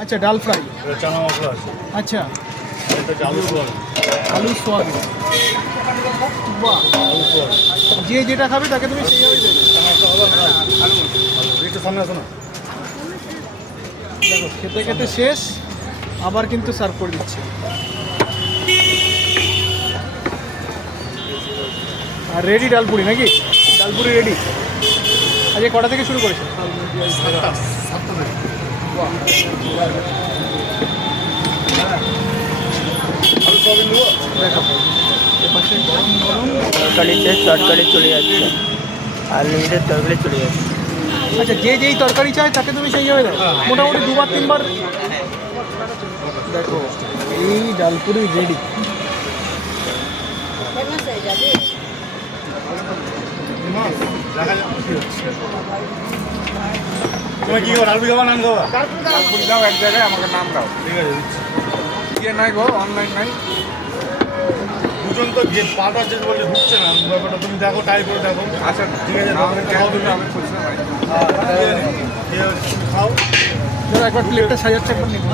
আচ্ছা, ডাল ফ্রাই। এটা চানা মশলা আছে, আচ্ছা, আর এটা হচ্ছে আলু সোয়াবিন। আলু সোয়াবিন। বাহ, আলু সোয়াবিন যে যেটা খাবে তাকে তুমি সেইভাবে দেবে। চানা মশলা হবে না, আলু একটু সামনে আসো না। দেখো, খেতে খেতে শেষ, আবার কিন্তু সার্ভ করে দিচ্ছে। আর রেডি ডালপুরি নাকি? ডালপুরি রেডি। আজকে কটা থেকে শুরু করেছে? সাতটা থেকে। আলু সোয়াবিন দেবো। দেখো, এপাশে গরম গরম। তরকারিতে তরকারি চলে যাচ্ছে, আনলিমিটেড তরকারি চলে যাচ্ছে। আচ্ছা, যে যেই তরকারি চায় তাকে তুমি সেইভাবে দাও। হ্যাঁ। মোটামুটি দুবার তিনবার। দেখো, এই ডালপুরি রেডি। দেখা যাক কি হচ্ছে। তুমি কি খাবার আলু খাবার নান খাবার? ডালপুরি দাও এক জায়গায়, আমাকে নাম দাও। ঠিক আছে দিচ্ছি। ইয়ে নাই গো, অনলাইন নাই। দুজন তো গেট পাটা যে বলে ঢুকছে না ব্যাপারটা, তুমি দেখো ট্রাই করে দেখো। আচ্ছা ঠিক আছে, নাম তাহলে দেওয়া খাও দিলে তুমি। আমি খুঁজতে পারি। ঠিক আছে, তুমি খাও। দাদা, একবার প্লেটটা সাজাচ্ছে একবার নিবো। হ্যাঁ।